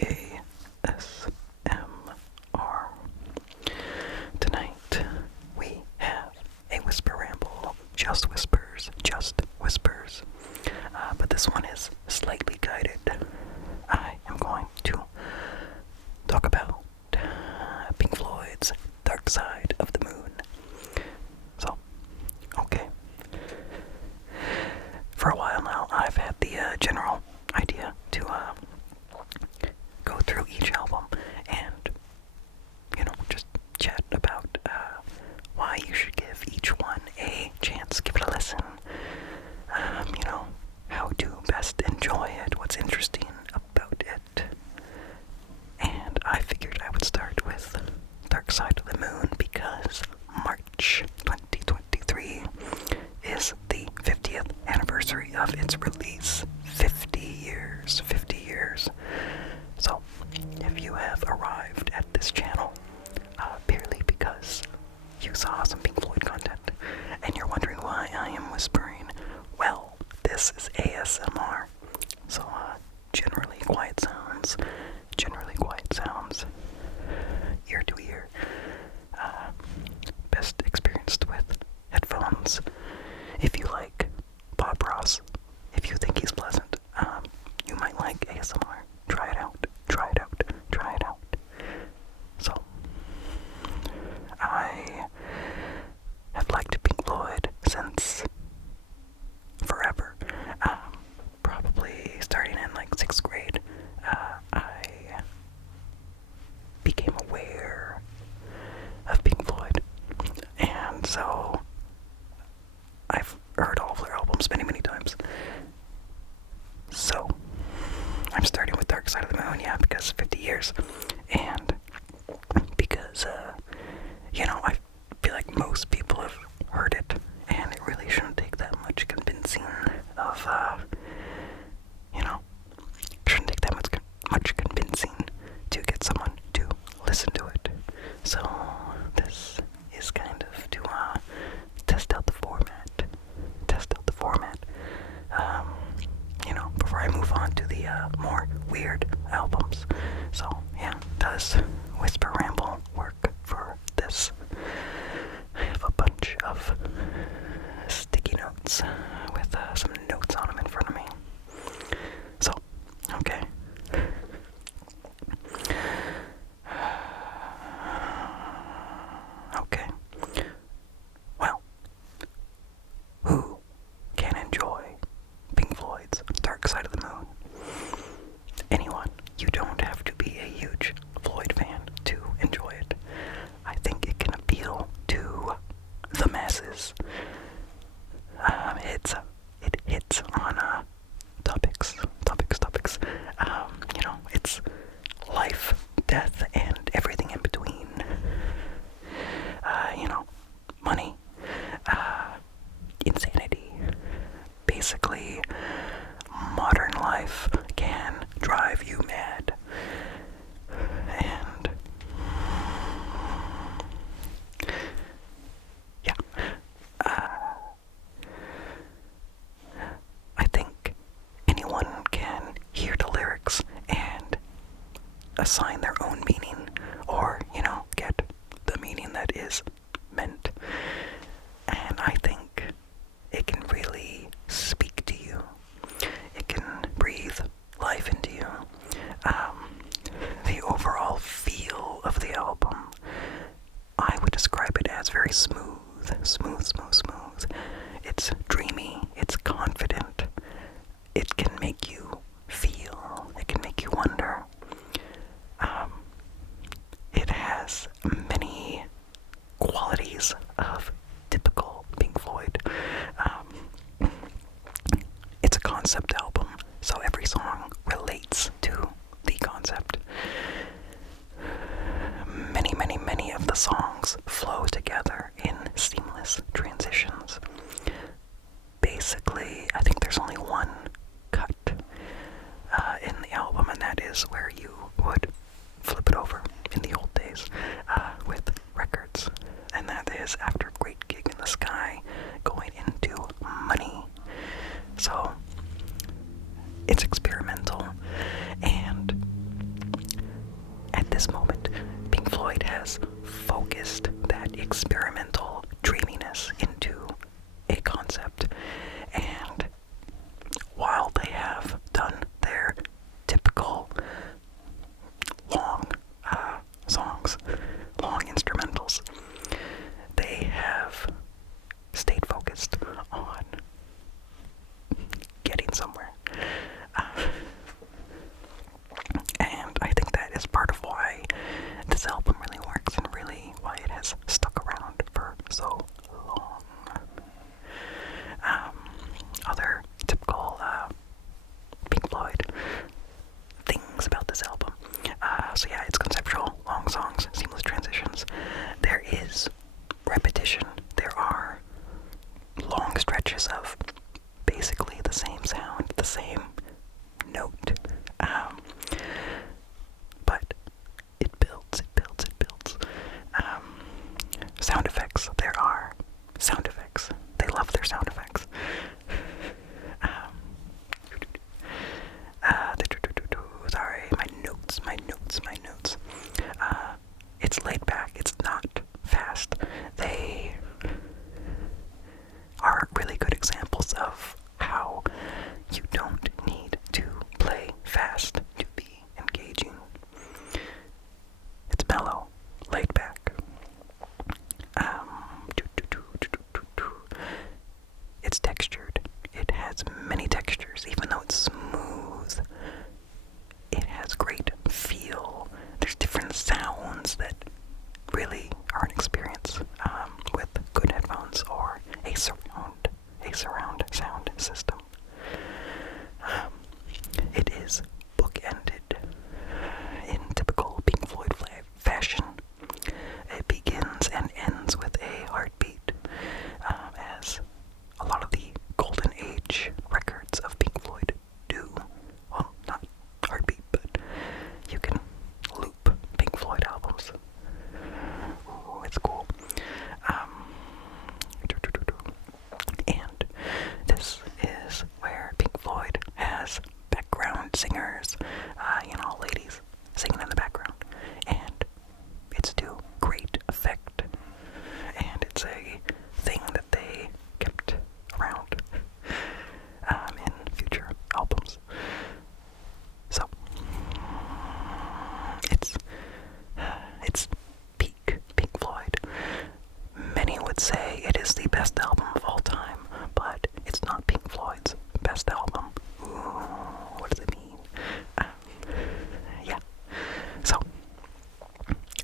ASMR. Tonight we have a whisper ramble. Just whispers, just whispers. But this one is slightly guided. I am going to talk about Pink Floyd's Dark Side of the Moon. So, okay. For a while now, I've had the general idea to go through each album and, just chat about why you should give each one a chance, give it a listen. How to best enjoy it, what's interesting about it. And I figured I would start with Dark Side of the Moon because March 2023 is the 50th anniversary of its release. 50 years. So, if you have arrived at this channel purely because you saw some Pink Floyd content and you're wondering why I am whispering, well, this is ASMR. So, generally quiet sounds, ear to ear, best experienced with headphones. If you like Bob Ross, if you think he's pleasant, you might like ASMR. Try it out. So, I have liked Pink Floyd since forever. Probably starting in like 6th grade, I became aware of Pink Floyd, and so I've heard all of their albums many times. So I'm starting with Dark Side of the Moon, because 50 years, and because I feel like most people have heard it, and it really shouldn't take that much convincing of shouldn't take that much convincing to get someone to listen to it. So this is kind of to test out the format. Before I move on to the more weird albums. So yeah, does Whisper Ramble work for this? I have a bunch of sticky notes with some notes on them in front of me. So, okay. Okay. Well, who can enjoy Pink Floyd's Dark Side of the Moon? Anyone. You don't have to be a huge Floyd fan to enjoy it. I think it can appeal to the masses. It hits on topics. It's life, death, and everything in between. Money, insanity. Basically, modern life can drive you mad. And yeah, I think anyone can hear the lyrics and assign their own meaning, or, get the meaning that is meant. And I think it can really speak to you. It can breathe life into you. The overall feel of the album, I would describe it as very smooth. It's dreamy, it's confident. It can make you feel, it can make you wonder. It has many qualities of typical Pink Floyd. It's a concept album, so every song relates to the concept. Many of the songs flow together in seamless transitions. Basically, I think there's only one cut in the album, and that is where you would flip it over in the old days with records, and that is After a Great Gig in the Sky, going into Money. So it's experimental, and has focused that experimental dreaminess into a concept. And while they have done their typical long songs, long instrumentals, they have stayed focused on getting somewhere. And I think that is part of why this album really works and really why it has stuck around for so long. Other typical Pink Floyd things about this album. So yeah, it's conceptual, long songs, seamless transitions. There is repetition. There are long stretches of basically the same sound, the same note. But it builds. Sound effects. There are sound effects. They love their sound effects. Sorry, my notes. It's laid back. It's not fast. They are really good examples of how you don't need to play fast to be engaging. It's mellow, laid back. It's textured. It has many textures, even though it's smooth. It has great feel. There's different sounds that really are an experience with good headphones or a surround sound system. It is bookended in typical Pink Floyd fashion. It begins and ends with a heartbeat, as a lot of the golden age records of Pink Floyd do. Well, not heartbeat, but you can loop Pink Floyd albums. Ooh, it's cool. And this is where Pink Floyd has background singers, ladies singing in the background. And it's to great effect. And it's a thing that they kept around in future albums. So, it's peak Pink Floyd. Many would say it is the best album of all time, but it's not Pink Floyd's best album. Ooh, what does it mean? Yeah. So,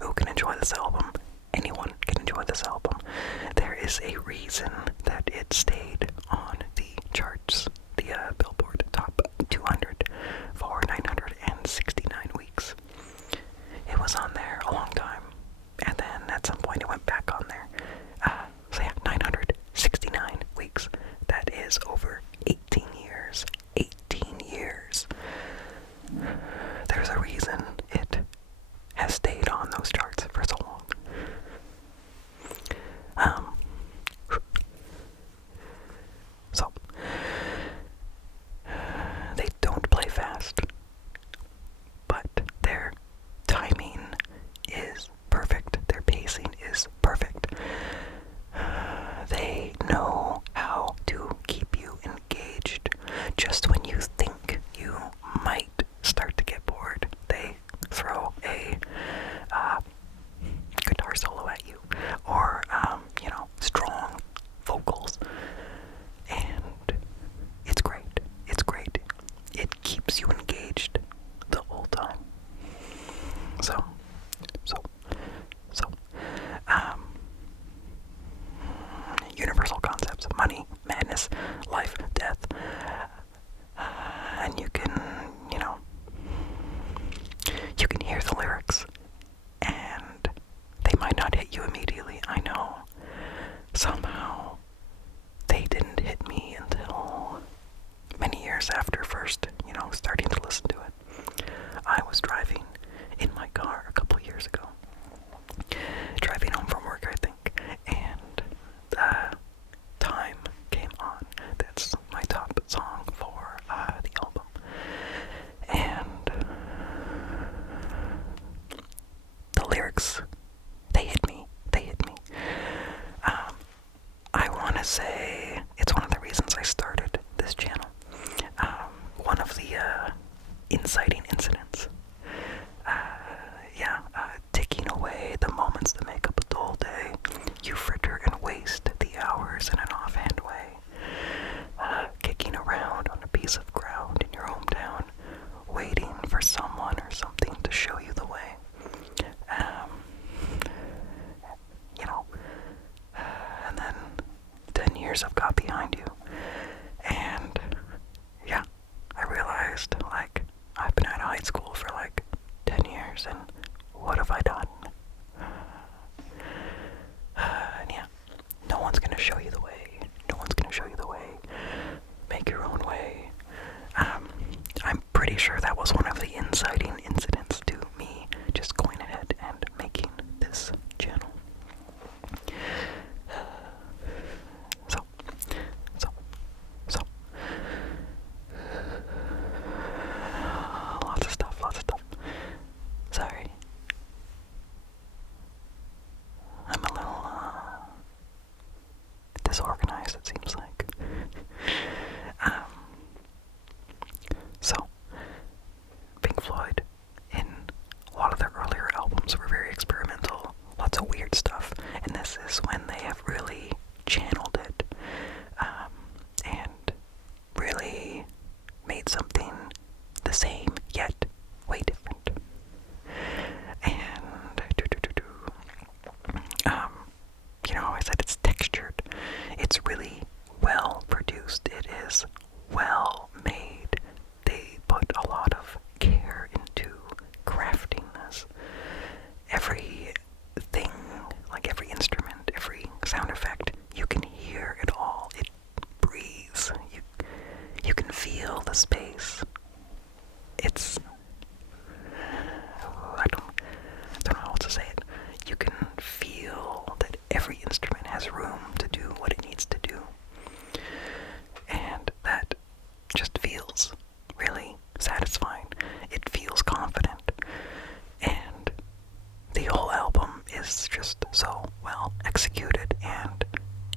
who can enjoy this album? Anyone can enjoy this album. There is a reason that it stayed on the charts, the Billboard Top 200 for 969 weeks. It was on there a long time, and then at some point it went back on there. So yeah, 969 weeks. That is over 18 years. 18 years. There's a reason it has stayed on those charts for so long. So, they don't play fast, but their timing is perfect. Their pacing is perfect. They know how to keep you engaged. Just when you think you might start to get bored, they throw a guitar solo at you, or strong vocals, and it's great. It keeps you engaged the whole time. So universal concepts: money, madness, life, death, and you can hear the lyrics, and they might not hit you immediately. I know. Somehow, they didn't hit me until many years after first, starting to listen to it. I was driving in my car a couple years ago, driving home from work, I think, and Time came on. That's my top song for the album. And the lyrics say it's one of the reasons I started this channel. One of the inciting incidents. Taking away the moments that make up a dull day. You fritter and waste the hours in an offhand way. Kicking around on a piece of ground in your hometown, waiting for someone or something to show you the way. And then 10 years have got behind you, and I realized, I've been out of high school for 10 years, and what have I done? No one's gonna show you the way. No one's gonna show you the way. Make your own way. I'm pretty sure that was one of the inciting incidents to me just going ahead and making this channel. So. Lots of stuff. Sorry. I'm a little, disorganized, it seems like. So, Pink Floyd, in a lot of their earlier albums, were very experimental, lots of weird stuff, and this is when they have really channeled it, and really made something the same, yet way different. And, I said it's textured. It's really well produced. It is well made. They put a lot of care into crafting this. Everything, every instrument, every sound effect, you can hear it all. It breathes. You can feel the space. It's, I don't know how to say it. You can feel that every instrument has room to do what it needs to do. And that just feels really satisfying. It feels confident. And the whole album is just so well executed and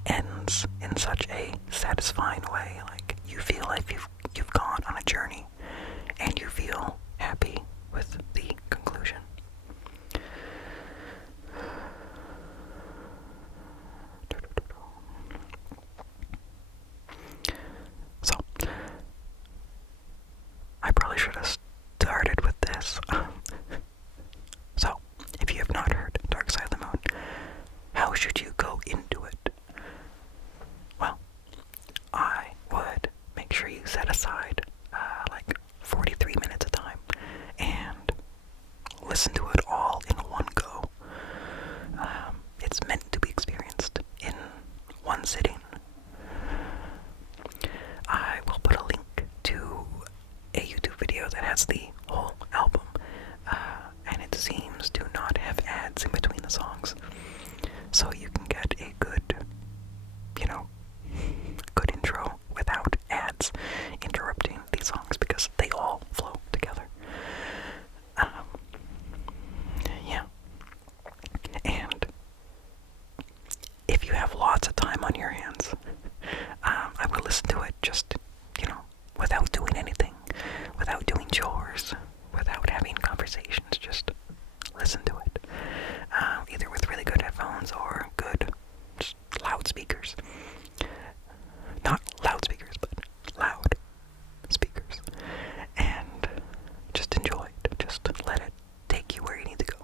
ends in such a satisfying way. You feel like you've gone on a journey, and you feel happy with the conclusion. So, I probably should have started with this. So, if you have not heard Dark Side of the Moon, how should you go into it? Well, I would make sure you set aside 43 minutes of time and listen to it all in one go. It's meant to be experienced in one sitting. I will put a link to a YouTube video that has the whole album, and it seems to not have ads in between the songs, so you can get a good intro without ads interrupting these songs, because they all flow together. And if you have lots of time on your hands, I would listen to it just, without doing anything, without doing chores, without having conversations, just listen to it. Either with really good headphones or good just loudspeakers. Not loudspeakers, but loud speakers. And just enjoy it. Just let it take you where you need to go.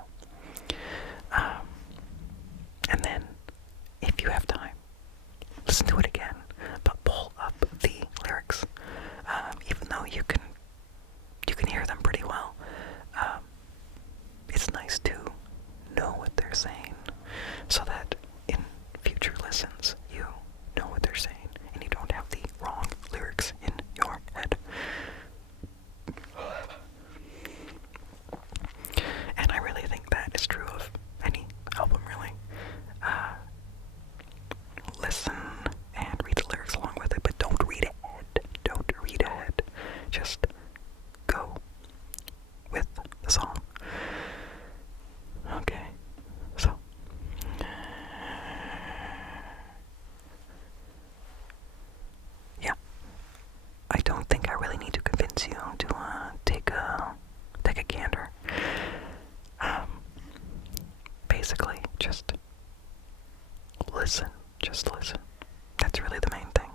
And then, if you have time, listen to it again, but pull up the lyrics. Even though you can hear them pretty well, it's nice to know what they're saying, so that in future listens you know what they're saying and you don't have the wrong lyrics in your head. And I really think that is true of any album, really. Listen and read the lyrics along with it, but don't read ahead. Don't read ahead. Just go with the song. Okay, so matter. Basically, just listen. Just listen. That's really the main thing.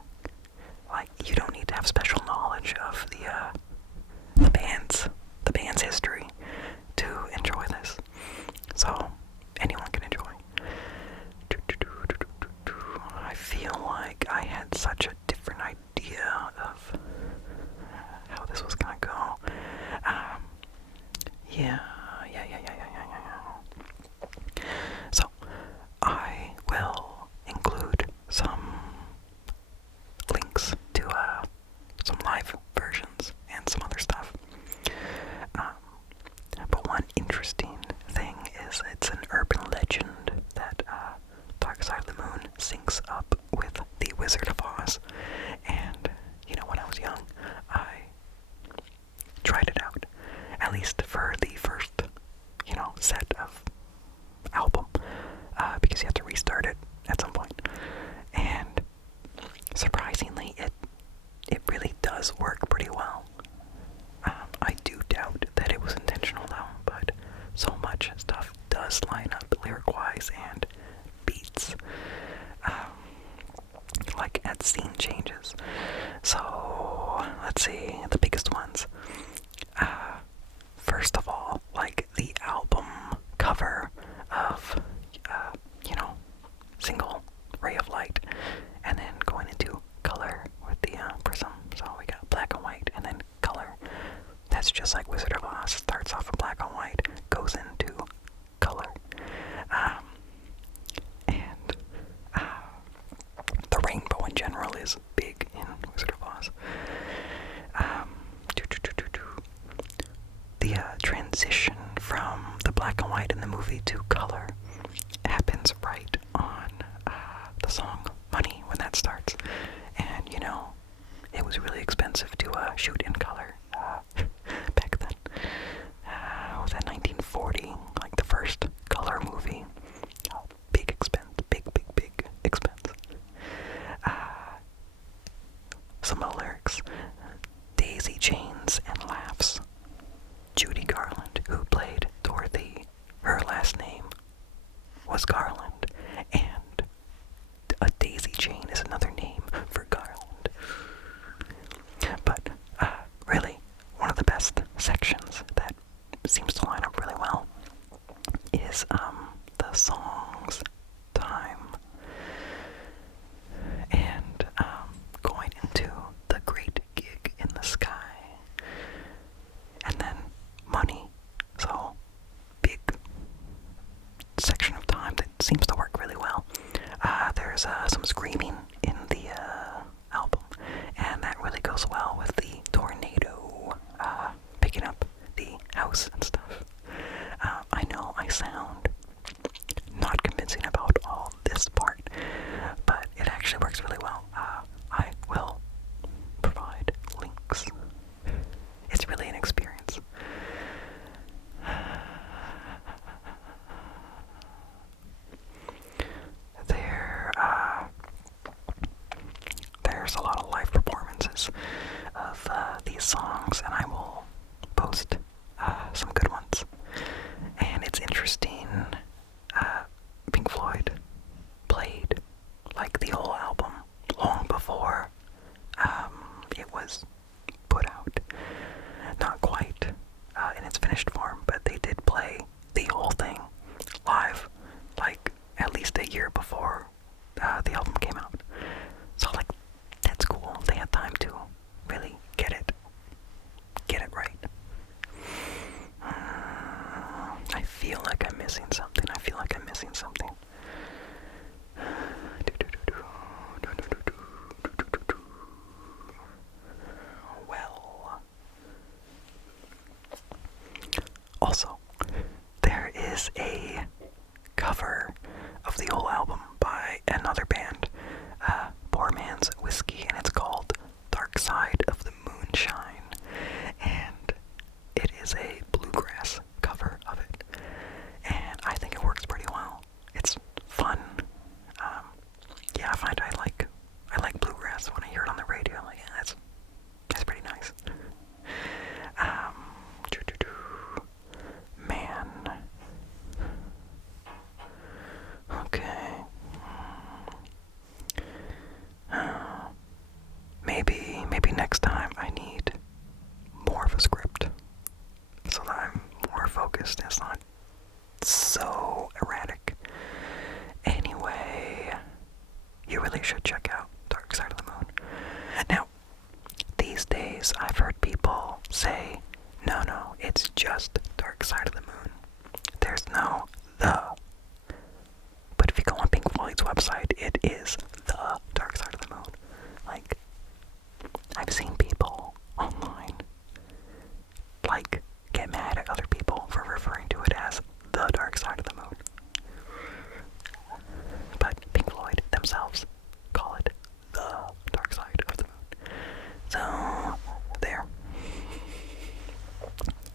Like, you don't need to have special knowledge of the band's history to enjoy this. So, anyone can enjoy. I feel like I had such a different idea of how this was gonna go. Yeah. So, I will include some links to some live versions and some other stuff. But one interesting thing is it's an urban legend that Dark Side of the Moon syncs up with The Wizard of Oz. And, when I was young, I tried it out, at least for the first, set of album, because you have to restart it at some point. And surprisingly, it really does work pretty well. I do doubt that it was intentional though, but so much stuff does line up lyric-wise and beats, like at scene changes. So, let's see, the biggest ones. First of all, like the album cover of, single ray of light, and then going into color with the prism. So we got black and white, and then color. That's just like Wizard of Oz. Starts off in black and white, goes into color. And the rainbow in general is big in Wizard of Oz. The transition from the black and white in the movie to color happens right on the song Money when that starts. And, it was really expensive to shoot in color back then. Was that 1940? Like the first color movie. Oh, big expense. Big expense. Some of the lyrics. Daisy chains and laughs. Judy Garland, who played Dorothy, her last name was Garland, and a daisy chain is another name for Garland. But really, one of the best sections that seems to line up really well is the song's time, and going into the great gig in the sky, and then money. So big section of time that seems to work really well. There's some screaming in the album, and that really goes well with the tornado picking up the house and stuff. I know I sound not convincing about all this part, but it actually works really well. I will provide links. It's really an experience. There's a lot of live performances of these songs, and I will post some good ones. And it's interesting, Pink Floyd played like the whole album long before it was put out. Not quite in its finished form, but they did play the whole thing live, like at least a year before the album came out. So like, that's cool. They had time to really get it right. I feel like I'm missing something. Well, also, there is a cover of the whole album by another band, Poor Man's Whiskey, and it's called Dark Side of the Moonshine, and it is a bluegrass cover of it, and I think it works pretty well. It's fun. Yeah, I find I like bluegrass when I hear it on the radio. Like, yeah, that's pretty nice. focused. It's not so erratic. Anyway, you really should check out Dark Side of the Moon. Now, these days I've heard people say, no, it's just Dark Side of the Moon. There's no the. But if you go on Pink Floyd's website, it is the Dark Side of the Moon. Like, I've seen people online, like, get mad at other people for referring to it as the Dark Side of the Moon. But Pink Floyd themselves call it the Dark Side of the Moon. So, there.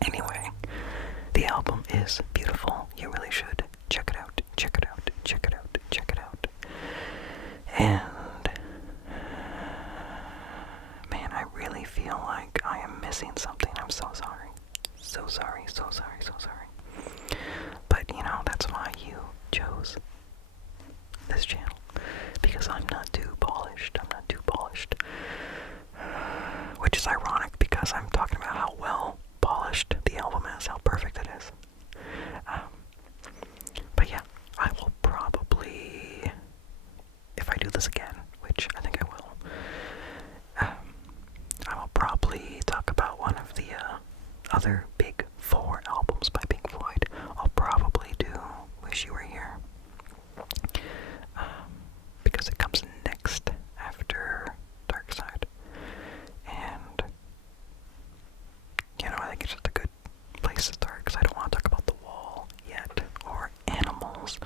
Anyway, the album is beautiful. You really should check it out, check it out, check it out, check it out. And, man, I really feel like I am missing something. I'm so sorry. So sorry, so sorry, so sorry. But, you know, that's why you chose this channel. Because I'm not too polished. I'm not too polished. Which is ironic because I'm talking about how well polished the album is, how perfect it is. But yeah, I will probably, if I do this again, which I think I will, I will probably talk about one of the other big 4 albums by Pink Floyd. I'll probably do Wish You Were Here, because it comes next after Dark Side. And, you know, I think it's just a good place to start, because I don't want to talk about The Wall yet, or Animals,